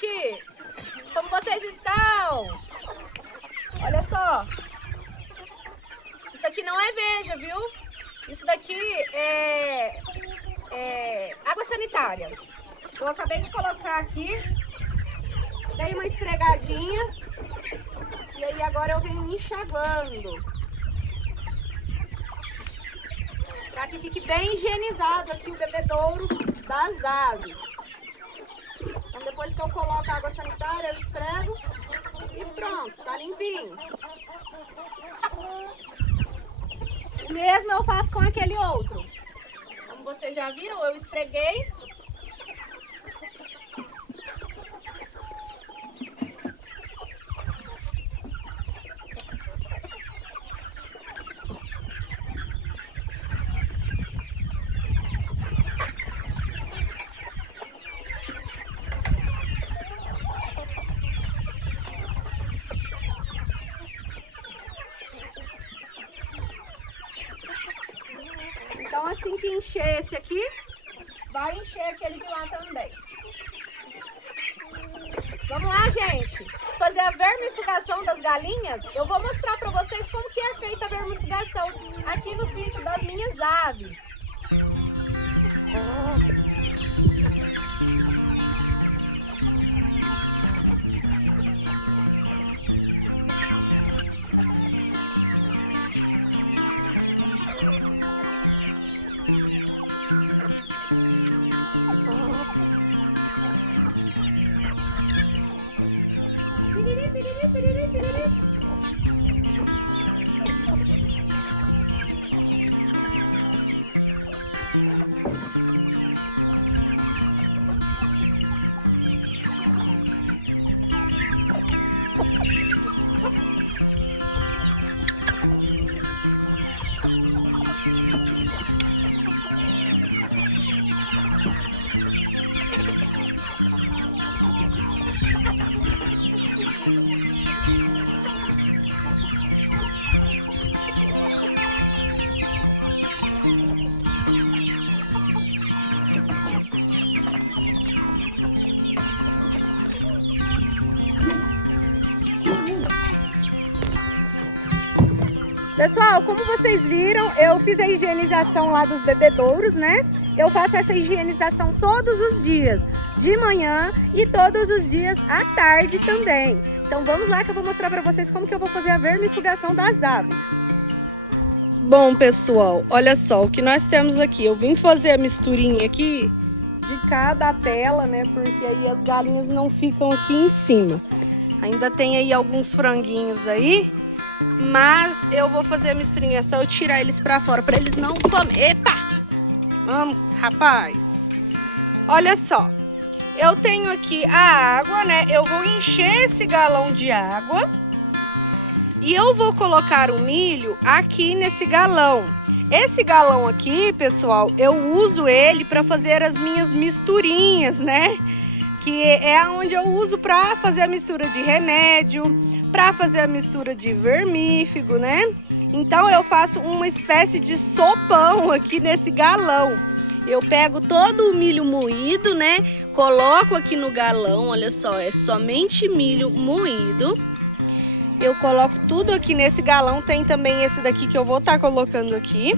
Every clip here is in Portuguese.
gente! Como vocês estão? Olha só. Isso aqui não é veja, viu? Isso daqui é água sanitária. Eu acabei de colocar aqui. Dei uma esfregadinha. E aí agora eu venho enxaguando. Para que fique bem higienizado aqui o bebedouro das aves. Então depois que eu coloco a água sanitária, eu esfrego e pronto, tá limpinho. O mesmo eu faço com aquele outro. Como vocês já viram, eu esfreguei. Então assim que encher esse aqui, vai encher aquele de lá também. Vamos lá, gente, fazer a vermifugação das galinhas. Eu vou mostrar para vocês como que é feita a vermifugação aqui no sítio das minhas aves. Pessoal, como vocês viram, eu fiz a higienização lá dos bebedouros, né? Eu faço essa higienização todos os dias, de manhã e todos os dias à tarde também. Então vamos lá que eu vou mostrar para vocês como que eu vou fazer a vermifugação das aves. Bom, pessoal, olha só o que nós temos aqui. Eu vim fazer a misturinha aqui de cada tela, né? Porque aí as galinhas não ficam aqui em cima. Ainda tem aí alguns franguinhos aí. Mas eu vou fazer a misturinha, é só eu tirar eles pra fora, pra eles não comer. Epa! Vamos, rapaz. Olha só, eu tenho aqui a água, né? Eu vou encher esse galão de água. E eu vou colocar o milho aqui nesse galão. Esse galão aqui, pessoal, eu uso ele pra fazer as minhas misturinhas, né? Que é onde eu uso pra fazer a mistura de remédio, para fazer a mistura de vermífugo, né? Então eu faço uma espécie de sopão aqui nesse galão. Eu pego todo o milho moído, né? Coloco aqui no galão, olha só, é somente milho moído. Eu coloco tudo aqui nesse galão, tem também esse daqui que eu vou estar colocando aqui.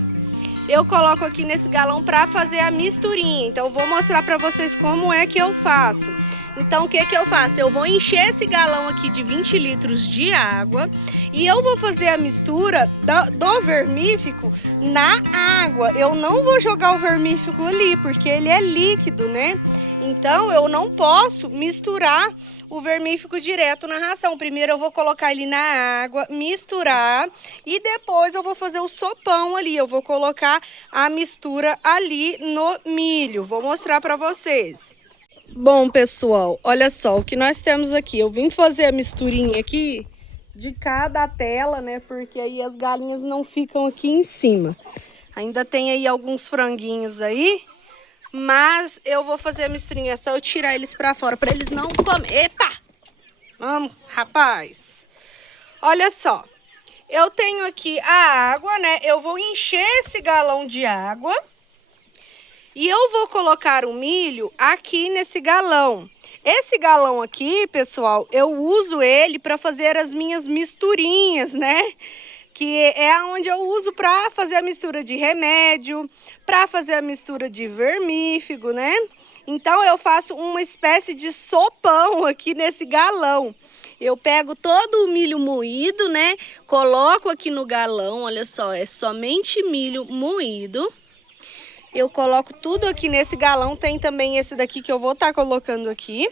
Eu coloco aqui nesse galão para fazer a misturinha. Então eu vou mostrar para vocês como é que eu faço. Então, o que que eu faço? Eu vou encher esse galão aqui de 20 litros de água e eu vou fazer a mistura do vermífugo na água. Eu não vou jogar o vermífugo ali, porque ele é líquido, né? Então, eu não posso misturar o vermífugo direto na ração. Primeiro, eu vou colocar ele na água, misturar e depois eu vou fazer o sopão ali. Eu vou colocar a mistura ali no milho. Vou mostrar para vocês. Bom, pessoal, olha só o que nós temos aqui. Eu vim fazer a misturinha aqui de cada tela, né? Porque aí as galinhas não ficam aqui em cima. Ainda tem aí alguns franguinhos aí, mas eu vou fazer a misturinha, é só eu tirar eles pra fora, pra eles não comer. Epa! Vamos, rapaz. Olha só, eu tenho aqui a água, né? Eu vou encher esse galão de água. E eu vou colocar o milho aqui nesse galão. Esse galão aqui, pessoal, eu uso ele para fazer as minhas misturinhas, né? Que é onde eu uso para fazer a mistura de remédio, para fazer a mistura de vermífugo, né? Então eu faço uma espécie de sopão aqui nesse galão. Eu pego todo o milho moído, né? Coloco aqui no galão, olha só, é somente milho moído. Eu coloco tudo aqui nesse galão, tem também esse daqui que eu vou estar colocando aqui.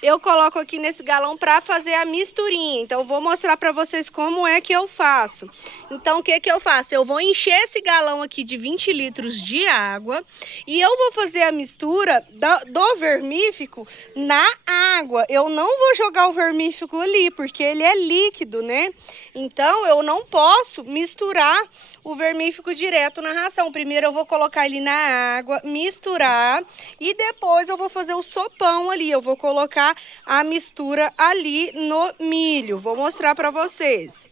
Eu coloco aqui nesse galão para fazer a misturinha. Então, eu vou mostrar para vocês como é que eu faço. Então, o que que eu faço? Eu vou encher esse galão aqui de 20 litros de água e eu vou fazer a mistura do vermífugo na água. Eu não vou jogar o vermífugo ali, porque ele é líquido, né? Então, eu não posso misturar o vermífugo direto na ração. Primeiro, eu vou colocar ele na água, misturar e depois eu vou fazer o sopão ali. Eu vou colocar a mistura ali no milho. Vou mostrar para vocês.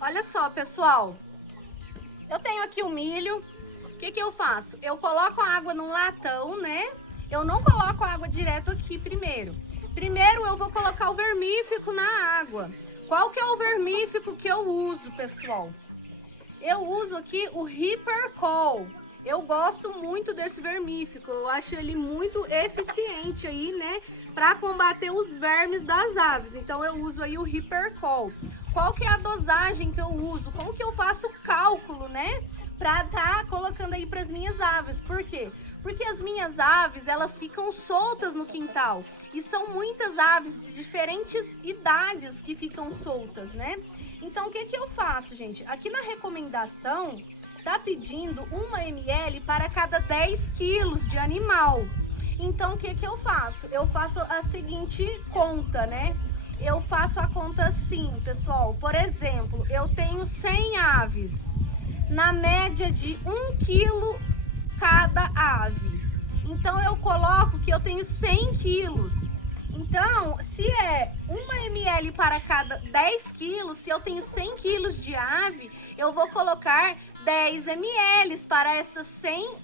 Olha só, pessoal. Eu tenho aqui o milho. O que que eu faço? Eu coloco a água num latão, né? Eu não coloco a água direto aqui primeiro. Primeiro eu vou colocar o vermífugo na água. Qual que é o vermífugo que eu uso, pessoal? Eu uso aqui o Hipercol. Eu gosto muito desse vermífugo. Eu acho ele muito eficiente aí, né? Para combater os vermes das aves. Então eu uso aí o Hipercol. Qual que é a dosagem que eu uso? Como que eu faço o cálculo, né? Pra tá colocando aí para as minhas aves. Por quê? Porque as minhas aves, elas ficam soltas no quintal. E são muitas aves de diferentes idades que ficam soltas, né? Então, o que que eu faço, gente? Aqui na recomendação, tá pedindo 1 ml para cada 10 quilos de animal. Então, o que que eu faço? Eu faço a seguinte conta, né? Eu faço a conta assim, pessoal. Por exemplo, eu tenho 100 aves. Na média de 1 quilo cada ave. Então, eu coloco que eu tenho 100 quilos. Então, se é 1 ml para cada 10 quilos, se eu tenho 100 quilos de ave, eu vou colocar 10 ml para essas 100,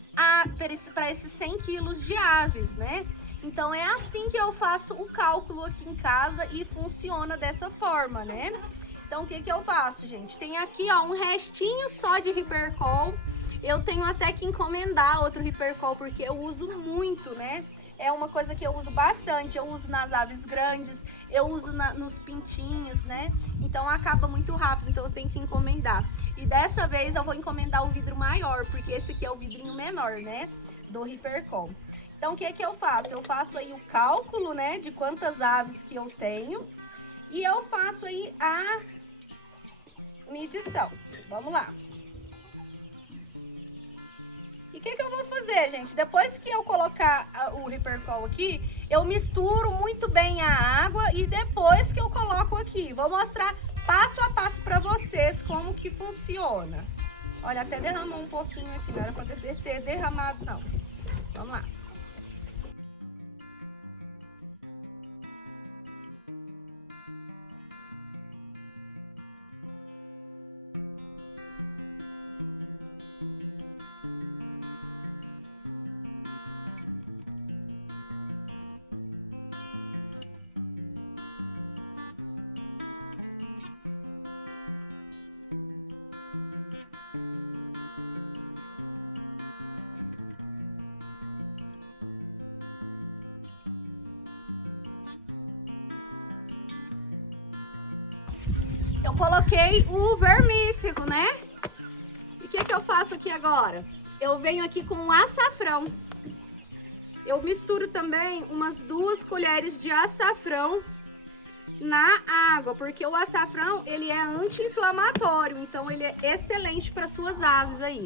para esses 100 quilos de aves, né? Então, é assim que eu faço o cálculo aqui em casa e funciona dessa forma, né? Então, o que que eu faço, gente? Tem aqui, ó, um restinho só de Hipercol. Eu tenho até que encomendar outro Hipercol, porque eu uso muito, né? É uma coisa que eu uso bastante. Eu uso nas aves grandes, eu uso nos pintinhos, né? Então, acaba muito rápido, então eu tenho que encomendar. E dessa vez eu vou encomendar o vidro maior, porque esse aqui é o vidrinho menor, né? Do Hipercol. Então, o que que eu faço? Eu faço aí o cálculo, né? De quantas aves que eu tenho. E eu faço aí a medição. Vamos lá. E o que que eu vou fazer, gente? Depois que eu colocar o Hipercol aqui, eu misturo muito bem a água e depois que eu coloco aqui. Vou mostrar passo a passo para vocês como que funciona. Olha, até derramou um pouquinho aqui, não era para ter derramado, não. Vamos lá. Eu coloquei o vermífugo, né? E o que que eu faço aqui agora? Eu venho aqui com o açafrão. Eu misturo também umas 2 colheres de açafrão na água, porque o açafrão, ele é anti-inflamatório, então ele é excelente para suas aves aí.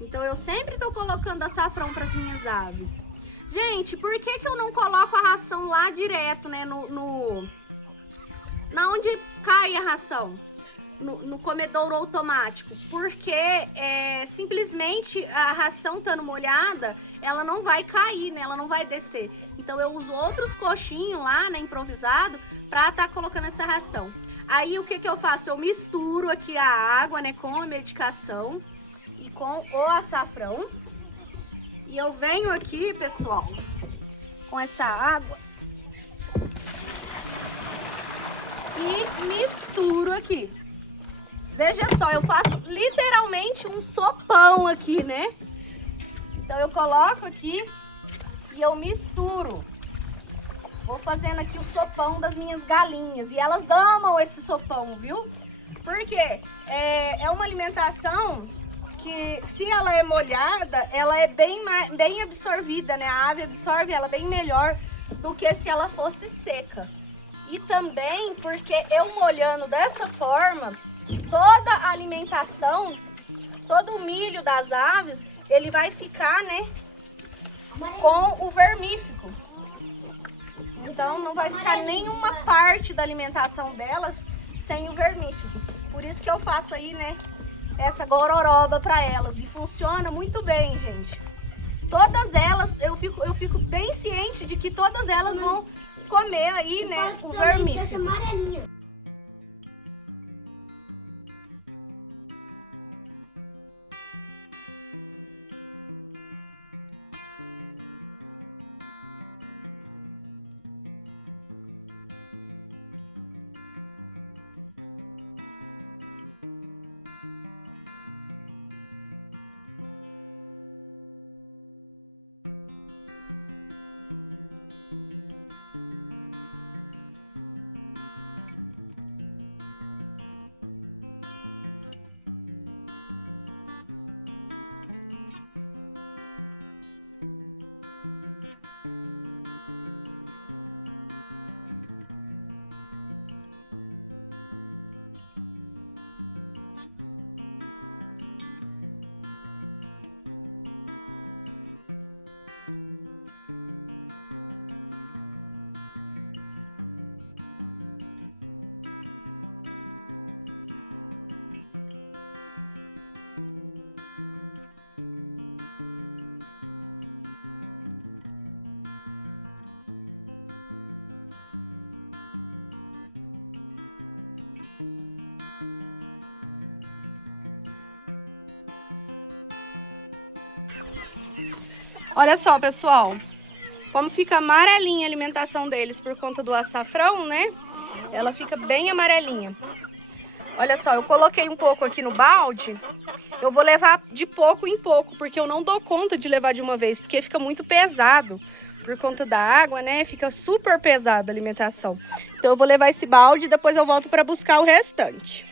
Então eu sempre tô colocando açafrão para as minhas aves. Gente, por que que eu não coloco a ração lá direto, né, na onde cai a ração? no comedouro automático, porque simplesmente a ração estando molhada, ela não vai cair, né? Ela não vai descer. Então eu uso outros coxinhos lá, né, improvisado, pra estar colocando essa ração. Aí o que que eu faço? Eu misturo aqui a água, né, com a medicação e com o açafrão. E eu venho aqui, pessoal, com essa água e misturo aqui. Veja só, eu faço literalmente um sopão aqui, né? Então eu coloco aqui e eu misturo. Vou fazendo aqui o sopão das minhas galinhas. E elas amam esse sopão, viu? Porque é uma alimentação que, se ela é molhada, ela é bem absorvida, né? A ave absorve ela bem melhor do que se ela fosse seca. E também porque eu molhando dessa forma, toda a alimentação, todo o milho das aves, ele vai ficar, né, com o vermífugo. Então não vai ficar nenhuma parte da alimentação delas sem o vermífugo. Por isso que eu faço aí, né, essa gororoba para elas. E funciona muito bem, gente. Todas elas, eu fico bem ciente de que todas elas vão comer aí, né, o vermífugo. Olha só, pessoal, como fica amarelinha a alimentação deles por conta do açafrão, né? Ela fica bem amarelinha. Olha só, eu coloquei um pouco aqui no balde. Eu vou levar de pouco em pouco, porque eu não dou conta de levar de uma vez, porque fica muito pesado. Por conta da água, né? Fica super pesada a alimentação. Então eu vou levar esse balde e depois eu volto para buscar o restante.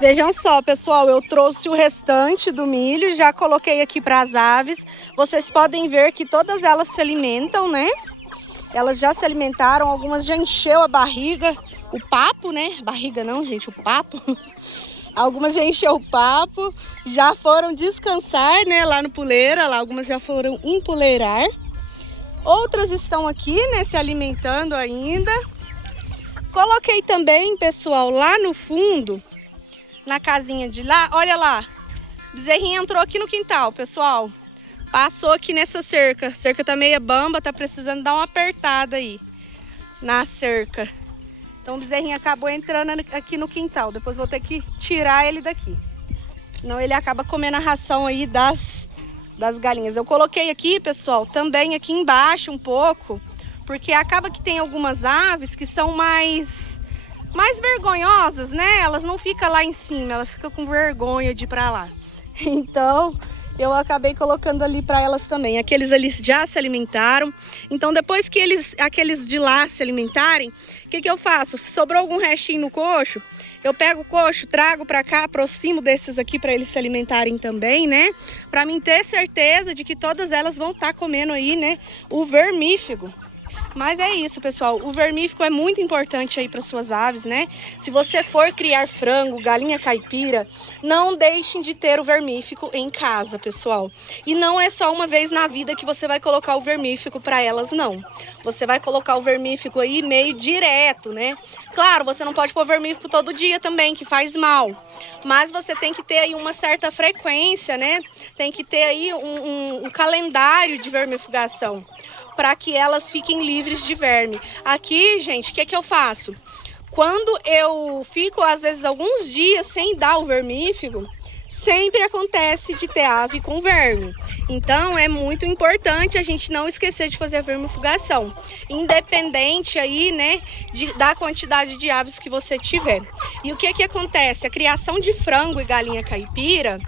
Vejam só, pessoal, eu trouxe o restante do milho, já coloquei aqui para as aves. Vocês podem ver que todas elas se alimentam, né? Elas já se alimentaram, algumas já encheu a barriga, o papo, né? Barriga não, gente, o papo. Algumas já encheu o papo, já foram descansar, né, lá no puleira, lá algumas já foram empuleirar. Outras estão aqui, né, se alimentando ainda. Coloquei também, pessoal, lá no fundo, na casinha de lá, olha lá, bezerrinha entrou aqui no quintal, pessoal. Passou aqui nessa cerca, a cerca tá meia bamba, tá precisando dar uma apertada aí na cerca. Então o bezerrinho acabou entrando aqui no quintal, depois vou ter que tirar ele daqui. Senão ele acaba comendo a ração aí das galinhas. Eu coloquei aqui, pessoal, também aqui embaixo um pouco, porque acaba que tem algumas aves que são mais vergonhosas, né? Elas não ficam lá em cima, elas ficam com vergonha de ir pra lá. Então, eu acabei colocando ali para elas também. Aqueles ali já se alimentaram. Então, depois que aqueles de lá se alimentarem, o que eu faço? Se sobrou algum restinho no coxo, eu pego o coxo, trago para cá, aproximo desses aqui para eles se alimentarem também, né? Para mim ter certeza de que todas elas vão estar comendo aí, né, o vermífugo. Mas é isso, pessoal, o vermífugo é muito importante aí para suas aves, né? Se você for criar frango, galinha caipira, não deixem de ter o vermífugo em casa, pessoal. E não é só uma vez na vida que você vai colocar o vermífugo para elas, não. Você vai colocar o vermífugo aí meio direto, né? Claro, você não pode pôr vermífugo todo dia também, que faz mal. Mas você tem que ter aí uma certa frequência, né? Tem que ter aí um calendário de vermifugação, para que elas fiquem livres de verme. Aqui, gente, o que eu faço? Quando eu fico, às vezes, alguns dias sem dar o vermífugo, sempre acontece de ter ave com verme. Então, é muito importante a gente não esquecer de fazer a vermifugação, independente aí, né, da quantidade de aves que você tiver. E o que acontece? A criação de frango e galinha caipira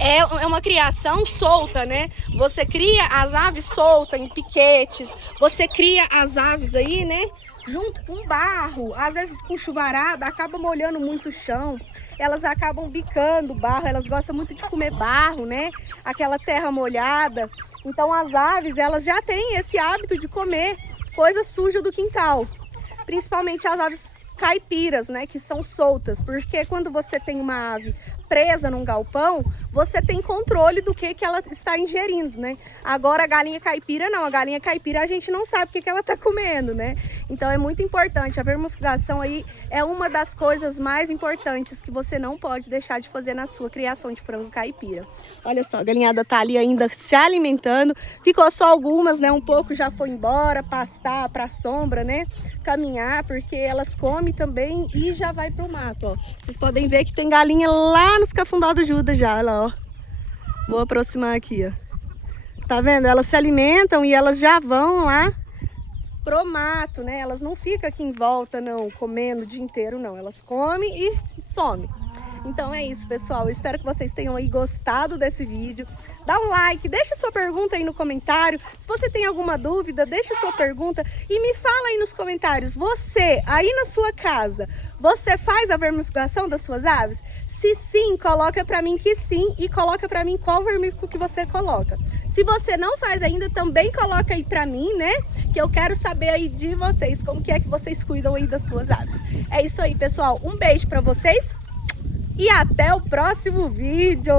é uma criação solta, né? Você cria as aves soltas em piquetes, você cria as aves aí, né, junto com barro, às vezes com chuvarada, acaba molhando muito o chão, elas acabam bicando barro, elas gostam muito de comer barro, né? Aquela terra molhada. Então as aves, elas já têm esse hábito de comer coisa suja do quintal, principalmente as aves caipiras, né, que são soltas, porque quando você tem uma ave presa num galpão, você tem controle do que ela está ingerindo, né? Agora a galinha caipira não, a galinha caipira a gente não sabe o que ela está comendo, né? Então é muito importante, a vermifugação aí é uma das coisas mais importantes que você não pode deixar de fazer na sua criação de frango caipira. Olha só, a galinhada tá ali ainda se alimentando, ficou só algumas, né? Um pouco já foi embora, pastar para a sombra, né? Caminhar, porque elas comem também e já vai pro mato, ó. Vocês podem ver que tem galinha lá nos cafundó do Judas já, olha lá, ó. Vou aproximar aqui, ó. Tá vendo? Elas se alimentam e elas já vão lá pro mato, né? Elas não ficam aqui em volta, não, comendo o dia inteiro, não. Elas comem e somem. Então é isso, pessoal. Eu espero que vocês tenham aí gostado desse vídeo. Dá um like, deixa sua pergunta aí no comentário. Se você tem alguma dúvida, deixa sua pergunta e me fala aí nos comentários. Você, aí na sua casa, você faz a vermifugação das suas aves? Se sim, coloca pra mim que sim e coloca pra mim qual vermífugo que você coloca. Se você não faz ainda, também coloca aí pra mim, né? Que eu quero saber aí de vocês, como que é que vocês cuidam aí das suas aves. É isso aí, pessoal. Um beijo pra vocês e até o próximo vídeo!